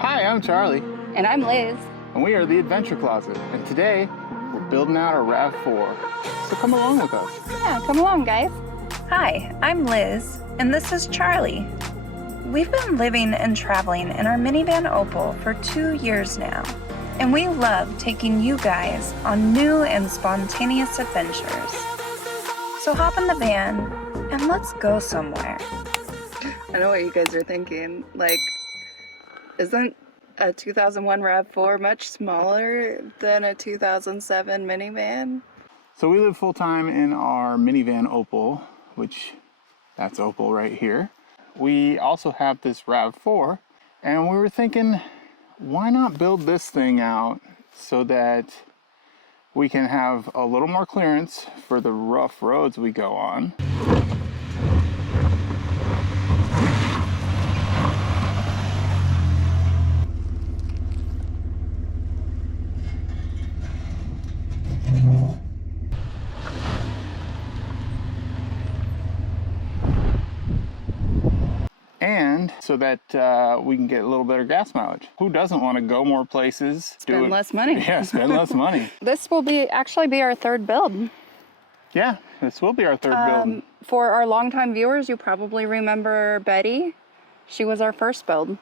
Hi, I'm Charlie. And I'm Liz. And we are the Adventure Closet. And today, we're building out a RAV4. So come along with us. Yeah, come along, guys. Hi, I'm Liz, and this is Charlie. We've been living and traveling in our minivan Opal for 2 years now, and we love taking you guys on new and spontaneous adventures. So hop in the van and let's go somewhere. I know what you guys are thinking. Like, isn't a 2001 RAV4 much smaller than a 2007 minivan? So we live full-time in our minivan Opal, which that's Opal right here. We also have this RAV4, and we were thinking, why not build this thing out so that we can have a little more clearance for the rough roads we go on. And so that we can get a little better gas mileage. Who doesn't want to go more places? Spend less money. Yeah, spend less money. This will actually be our third build. Yeah, this will be our third build. For our longtime viewers, you probably remember Betty. She was our first build.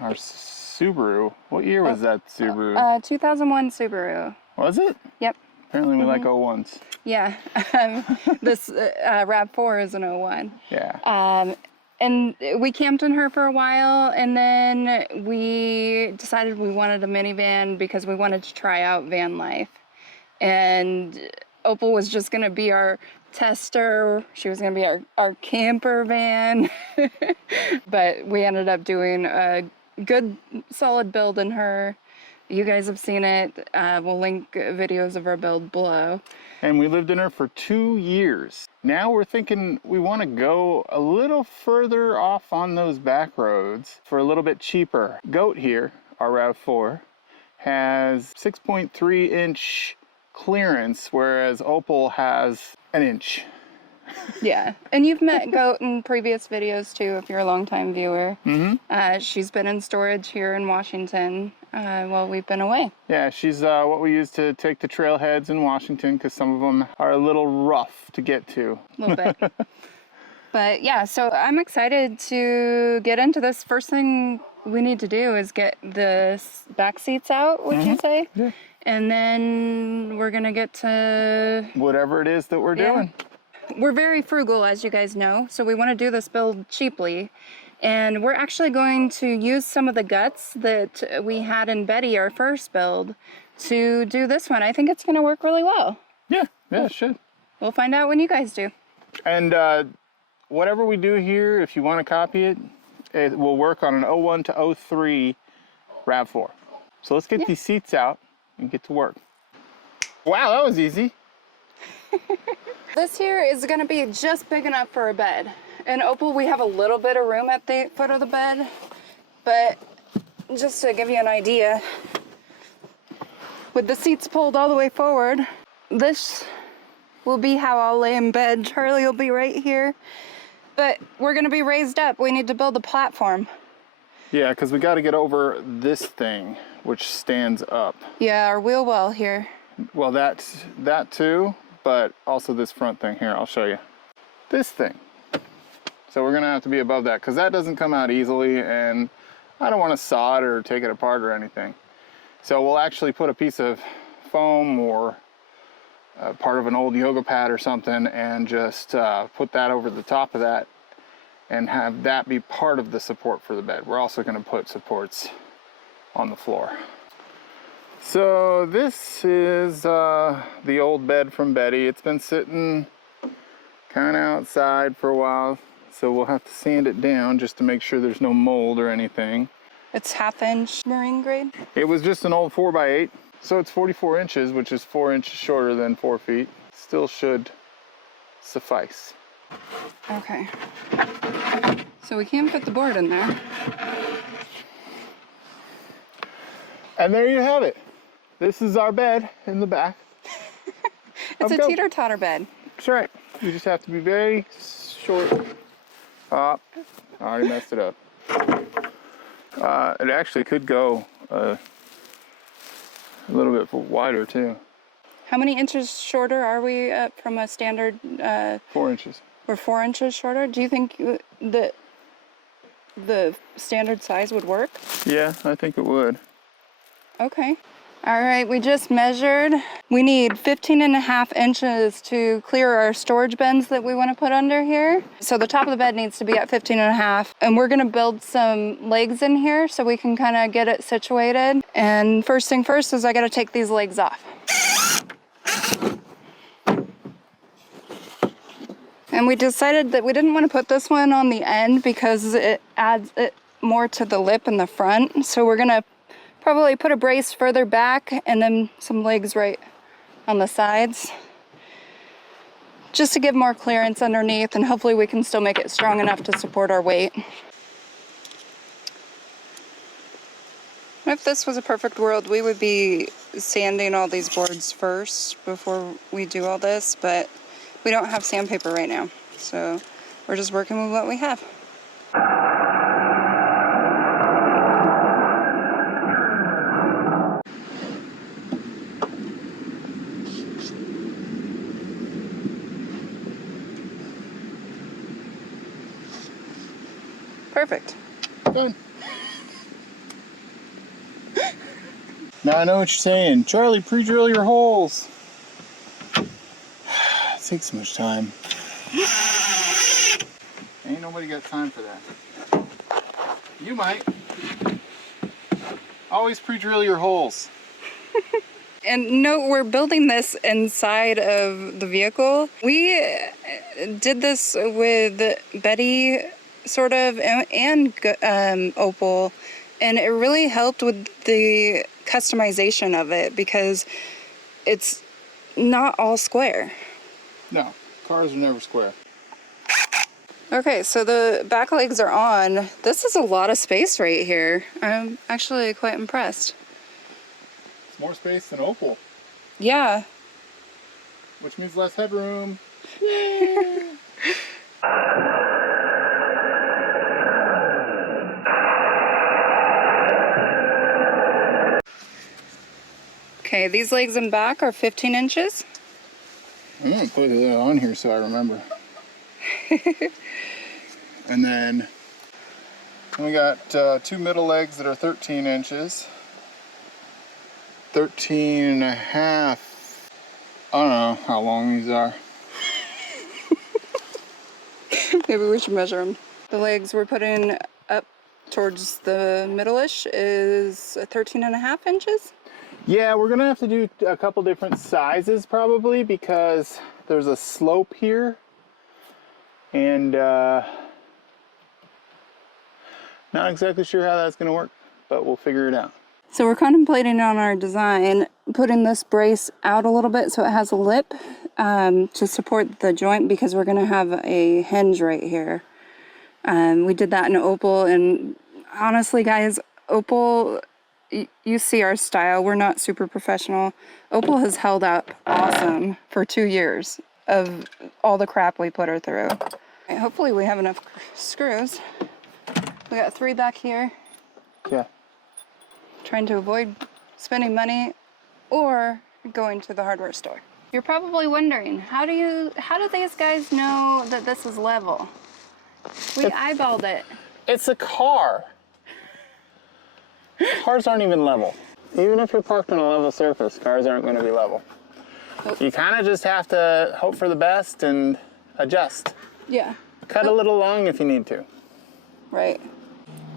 Our Subaru. What year was that Subaru? 2001 Subaru. Was it? Yep. Apparently we like 01s. Yeah. This RAV4 is an 01. Yeah. And we camped in her for a while, and then we decided we wanted a minivan because we wanted to try out van life. And Opal was just going to be our tester. She was going to be our camper van. But we ended up doing a good, solid build in her. You guys have seen it. We'll link videos of our build below. And we lived in her for 2 years. Now we're thinking we want to go a little further off on those back roads for a little bit cheaper. Goat here, our RAV4, has 6.3 inch clearance, whereas Opal has an inch. Yeah, and you've met Goat in previous videos too, if you're a longtime viewer. Mm-hmm. She's been in storage here in Washington while we've been away. Yeah, she's what we use to take the trailheads in Washington, because some of them are a little rough to get to. A little bit. But yeah, so I'm excited to get into this. First thing we need to do is get the back seats out, would you say? Yeah. And then we're going to get to whatever it is that we're doing. We're very frugal, as you guys know, so we want to do this build cheaply. And we're actually going to use some of the guts that we had in Betty, our first build, to do this one. I think it's going to work really well. Yeah, it should. We'll find out when you guys do. And whatever we do here, if you want to copy it, it will work on an 01 to 03 RAV4. So let's get these seats out and get to work. Wow, that was easy. This here is going to be just big enough for a bed. In Opal, we have a little bit of room at the foot of the bed, but just to give you an idea, with the seats pulled all the way forward, this will be how I'll lay in bed. Charlie will be right here, but we're going to be raised up. We need to build a platform. Yeah, because we got to get over this thing, which stands up. Yeah, our wheel well here. Well, that too, but also this front thing here. I'll show you. This thing. So we're gonna have to be above that, because that doesn't come out easily, and I don't want to saw it or take it apart or anything. So we'll actually put a piece of foam or part of an old yoga pad or something, and just put that over the top of that and have that be part of the support for the bed. We're also going to put supports on the floor. So this is the old bed from Betty. It's been sitting kind of outside for a while, so we'll have to sand it down just to make sure there's no mold or anything. It's 1/2 inch marine grade. It was just an old 4x8, so it's 44 inches, which is 4 inches shorter than 4 feet. Still should suffice. Okay. So we can put the board in there. And there you have it. This is our bed in the back. It's a teeter-totter bed. That's right. You just have to be very short. I already messed it up. It actually could go a little bit wider too. How many inches shorter are we from a standard? 4 inches. We're 4 inches shorter. Do you think that the standard size would work? Yeah, I think it would. Okay. All right, we just measured. We need 15.5 inches to clear our storage bins that we want to put under here. So the top of the bed needs to be at 15.5. And we're gonna build some legs in here so we can kind of get it situated. And first thing first is I gotta take these legs off. And we decided that we didn't want to put this one on the end because it adds it more to the lip in the front. So we're gonna probably put a brace further back and then some legs right on the sides, just to give more clearance underneath, and hopefully we can still make it strong enough to support our weight. If this was a perfect world, we would be sanding all these boards first before we do all this, but we don't have sandpaper right now, so we're just working with what we have. Perfect. Done. Now I know what you're saying. Charlie, pre-drill your holes. It takes so much time. Ain't nobody got time for that. You might. Always pre-drill your holes. And note, we're building this inside of the vehicle. We did this with Betty, sort of, and Opal, and it really helped with the customization of it because it's not all square. No, cars are never square. Okay, so the back legs are on. This is a lot of space right here. I'm actually quite impressed. It's more space than Opal, Yeah. which means less headroom. Okay, these legs and back are 15 inches. I'm gonna put that on here so I remember. And then we got 2 middle legs that are 13 inches. 13 and a half. I don't know how long these are. Maybe we should measure them. The legs we're putting up towards the middle-ish is 13.5 inches. Yeah, we're gonna have to do a couple different sizes probably because there's a slope here. And not exactly sure how that's gonna work, but we'll figure it out. So we're contemplating on our design, putting this brace out a little bit so it has a lip to support the joint, because we're gonna have a hinge right here. We did that in Opal, and honestly guys, Opal, you see our style, we're not super professional. Opal has held up awesome for 2 years of all the crap we put her through. Okay, hopefully we have enough screws. We got 3 back here. Yeah. Trying to avoid spending money or going to the hardware store. You're probably wondering, how do these guys know that this is level? We eyeballed it. It's a car. Cars aren't even level. Even if you're parked on a level surface, cars aren't going to be level. Nope. You kind of just have to hope for the best and adjust. Yeah. Cut a little long if you need to. Right.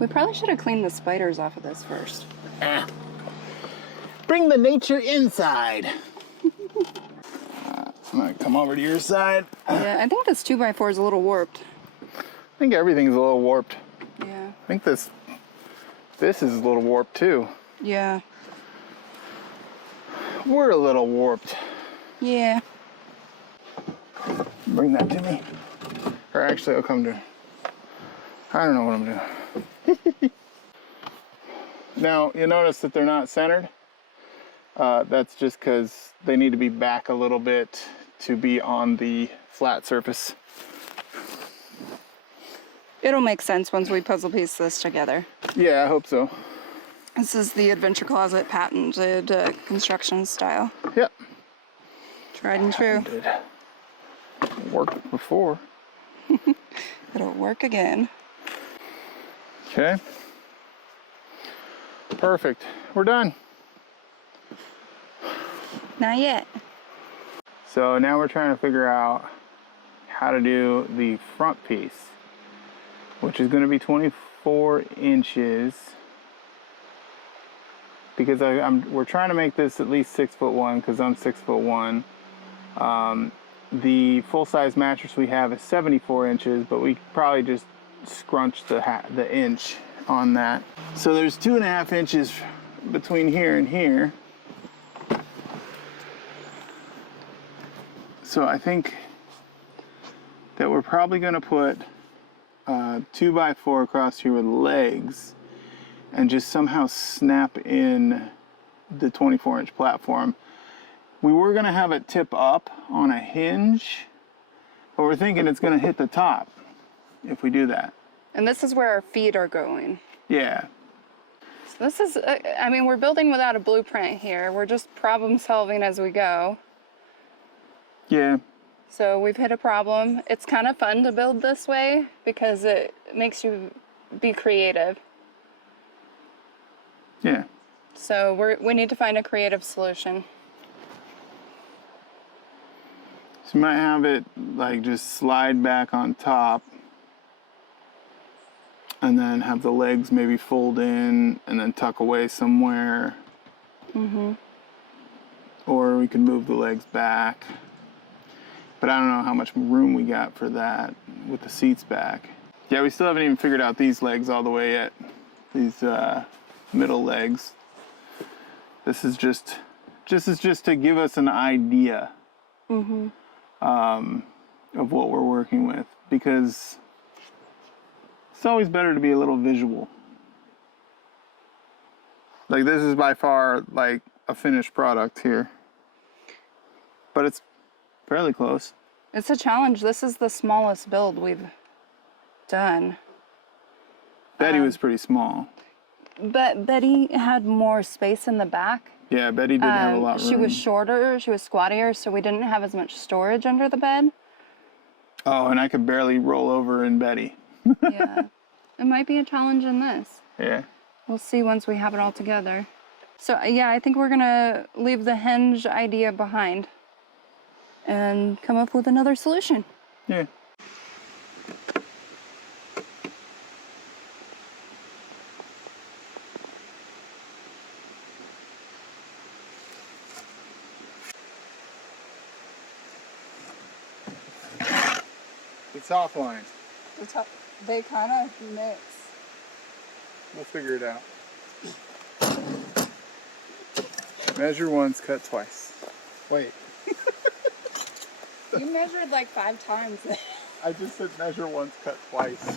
We probably should have cleaned the spiders off of this first. Bring the nature inside. I'm gonna come over to your side. Yeah, I think this 2x4 is a little warped. I think everything's a little warped. Yeah. I think this is a little warped too. Yeah. We're a little warped. Yeah. Bring that to me. Or actually, I'll come to. I don't know what I'm doing. Now, you notice that they're not centered. That's just because they need to be back a little bit to be on the flat surface. It'll make sense once we puzzle piece this together. Yeah, I hope so. This is the Adventure Closet patented construction style. Yep. Tried and true. Worked before. It'll work again. Okay. Perfect. We're done. Not yet. So now we're trying to figure out how to do the front piece, which is going to be 24 inches. Because we're trying to make this at least 6'1", because I'm 6'1". The full-size mattress we have is 74 inches, but we probably just scrunch the inch on that. So there's 2.5 inches between here and here. So I think that we're probably going to put 2x4 across here with legs and just somehow snap in the 24-inch platform. We were gonna have it tip up on a hinge, but we're thinking it's gonna hit the top if we do that. And this is where our feet are going. Yeah. So this is, I mean, we're building without a blueprint here. We're just problem solving as we go. Yeah. So we've hit a problem. It's kind of fun to build this way because it makes you be creative. Yeah. So we need to find a creative solution. So you might have it like just slide back on top and then have the legs maybe fold in and then tuck away somewhere. Mm-hmm. Or we can move the legs back. But I don't know how much room we got for that with the seats back. Yeah, we still haven't even figured out these legs all the way yet. These middle legs. This is just to give us an idea of what we're working with, because it's always better to be a little visual. Like this is by far like a finished product here, but it's fairly close. It's a challenge. This is the smallest build we've done. Betty was pretty small. But Betty had more space in the back. Yeah, Betty didn't have a lot of room. She was shorter, she was squattier, so we didn't have as much storage under the bed. Oh, and I could barely roll over in Betty. Yeah. It might be a challenge in this. Yeah. We'll see once we have it all together. So yeah, I think we're gonna leave the hinge idea behind and come up with another solution. Yeah. It's offline. They kind of mix. We'll figure it out. Measure once, cut twice. Wait. You measured like 5 times. I just said measure once, cut twice.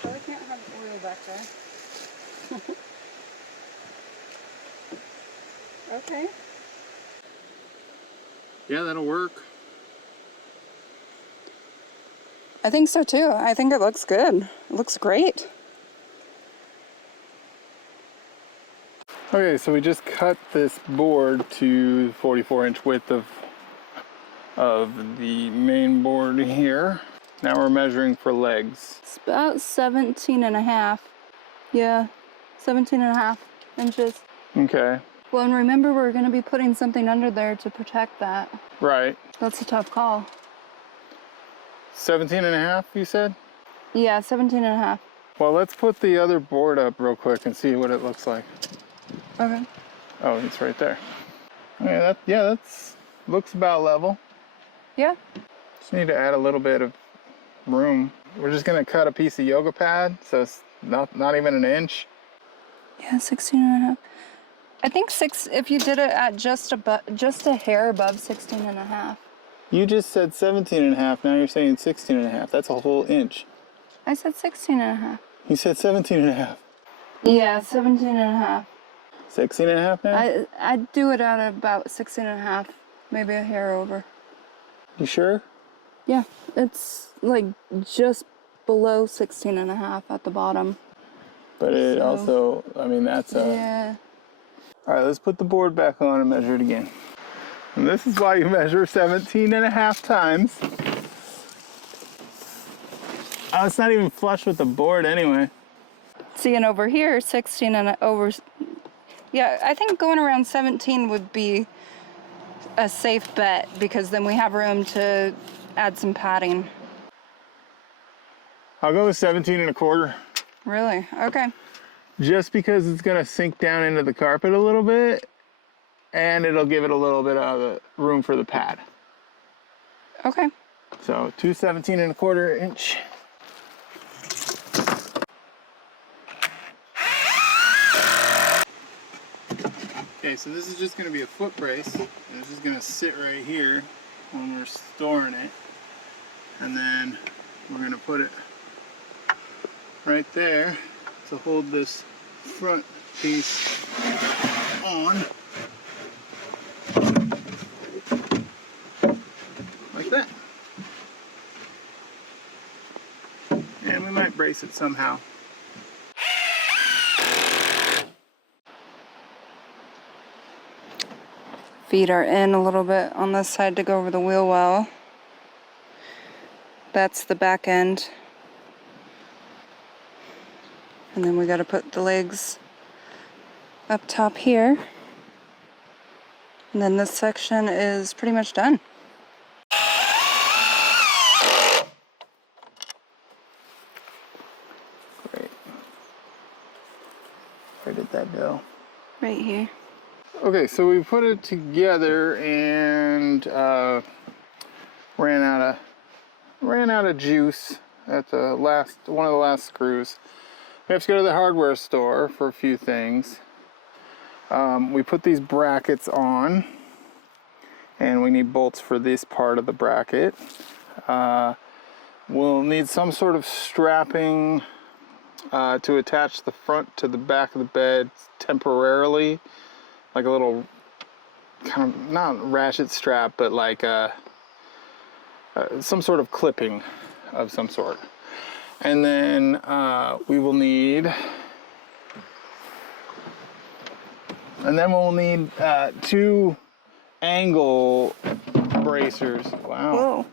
Probably can't have oil back there. Okay. Yeah, that'll work. I think so too. I think it looks good. It looks great. Okay, so we just cut this board to 44-inch width of the main board here. Now we're measuring for legs. It's about 17 and a half. Yeah, 17 and a half inches. Okay. Well, and remember we're going to be putting something under there to protect that. Right. That's a tough call. 17 and a half, you said? Yeah, 17 and a half. Well, let's put the other board up real quick and see what it looks like. Okay. Oh, it's right there. Okay, that's looks about level. Yeah. Just need to add a little bit of room. We're just gonna cut a piece of yoga pad, so Not even an inch. Yeah, 16.5. I think if you did it at just a hair above 16.5. You just said 17.5, now you're saying 16.5. That's a whole inch. I said 16.5. You said 17.5. Yeah, 17.5. 16.5 now? I'd do it at about 16.5, maybe a hair over. You sure? Yeah, it's like just below 16.5 at the bottom. But it So, also, I mean, that's a... Yeah. All right, let's put the board back on and measure it again. And this is why you measure 17.5 times. Oh, it's not even flush with the board anyway. See, and over here, 16 and over. Yeah, I think going around 17 would be a safe bet because then we have room to add some padding. I'll go with 17.25. Really? Okay. Just because it's gonna sink down into the carpet a little bit, and it'll give it a little bit of room for the pad. Okay. So 2 17.25 inch. Okay, so this is just gonna be a foot brace, and it's just gonna sit right here when we're storing it, and then we're gonna put it right there to hold this front piece on, like that. And we might brace it somehow. Feet are in a little bit on this side to go over the wheel well. That's the back end. And then we got to put the legs up top here. And then this section is pretty much done. Great. Where did that go? Right here. Okay, so we put it together and ran out of juice at the one of the last screws. We have to go to the hardware store for a few things. We put these brackets on, and we need bolts for this part of the bracket. We'll need some sort of strapping to attach the front to the back of the bed temporarily, like a little kind of, not ratchet strap, but like some sort of clipping of some sort. And then we will need, we'll need 2 angle bracers. Wow. Whoa.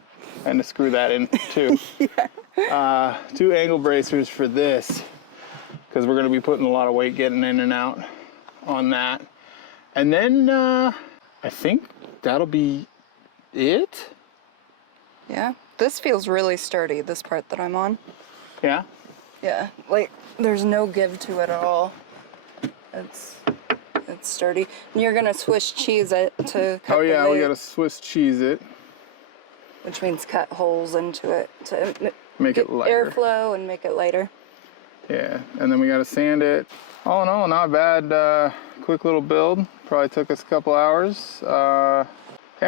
And to screw that in too. Yeah. 2 angle bracers for this, because we're going to be putting a lot of weight getting in and out on that. And then I think that'll be it. Yeah. This feels really sturdy, this part that I'm on. Yeah? Yeah, like there's no give to it at all. It's sturdy. And you're gonna Swiss cheese it to cut Oh yeah, the we weight, gotta Swiss cheese it. which means cut holes into it to Make get it lighter. airflow and make it lighter. Yeah, and then we gotta sand it. All in all, not bad. Quick little build. Probably took us a couple hours. Yeah,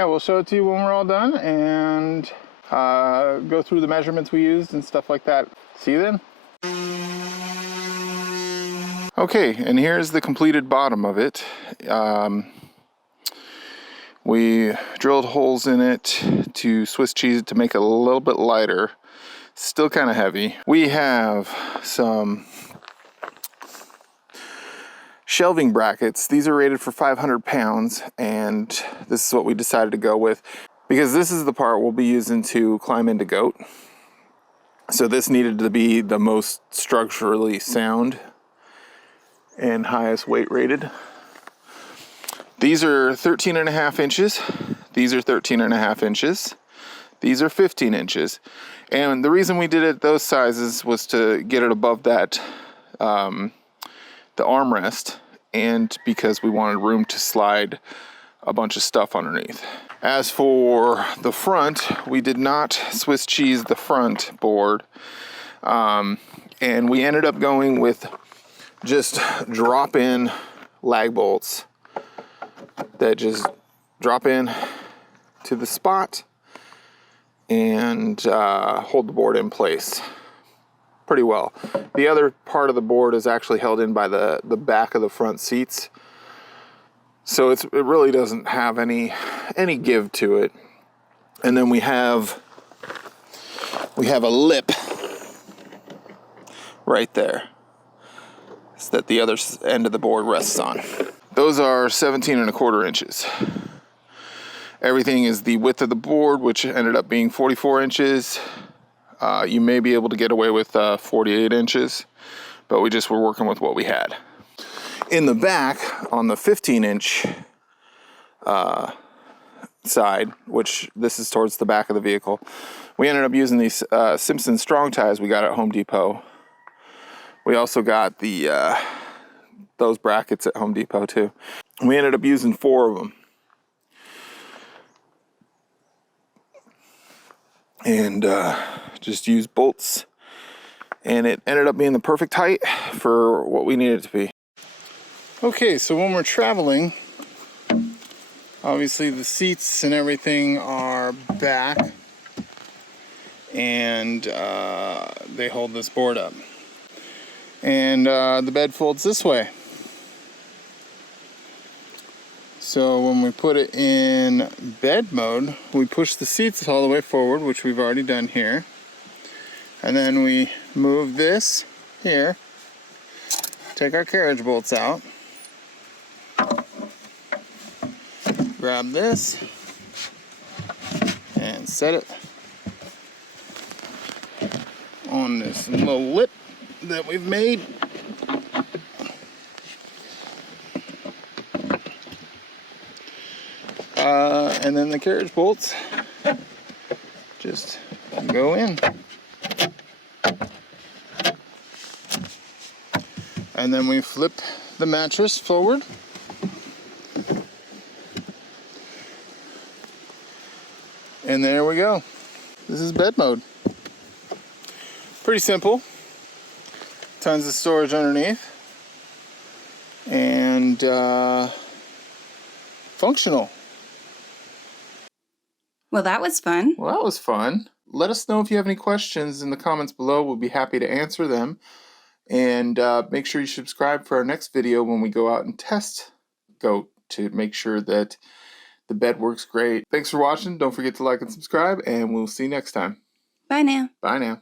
we'll show it to you when we're all done and go through the measurements we used and stuff like that. See you then. Okay, and here's the completed bottom of it. We drilled holes in it to Swiss cheese it to make it a little bit lighter. Still kind of heavy. We have some shelving brackets. These are rated for 500 pounds, and this is what we decided to go with because this is the part we'll be using to climb into goat. So this needed to be the most structurally sound and highest weight rated. These are 13.5 inches. These are 13.5 inches. These are 15 inches. And the reason we did it those sizes was to get it above that, the armrest, and because we wanted room to slide a bunch of stuff underneath. As for the front, we did not Swiss cheese the front board. And we ended up going with just drop-in lag bolts that just drop in to the spot and hold the board in place pretty well. The other part of the board is actually held in by the back of the front seats. So it really doesn't have any give to it. And then we have a lip right there that the other end of the board rests on. Those are 17¼ inches. Everything is the width of the board, which ended up being 44 inches. You may be able to get away with 48 inches, but we just were working with what we had. In the back, on the 15-inch side, which this is towards the back of the vehicle, we ended up using these Simpson strong ties we got at Home Depot. We also got those brackets at Home Depot too. We ended up using 4 of them. And just used bolts. And it ended up being the perfect height for what we needed it to be. Okay, so when we're traveling, obviously the seats and everything are back. And they hold this board up. And the bed folds this way. So when we put it in bed mode, we push the seats all the way forward, which we've already done here. And then we move this here, take our carriage bolts out, grab this, and set it on this little lip that we've made. And then the carriage bolts just go in. And then we flip the mattress forward. And there we go. This is bed mode. Pretty simple. Tons of storage underneath. And functional. Well, that was fun. Well, that was fun. Let us know if you have any questions in the comments below. We'll be happy to answer them. And make sure you subscribe for our next video when we go out and test GOAT to make sure that the bed works great. Thanks for watching. Don't forget to like and subscribe, and we'll see you next time. Bye now. Bye now.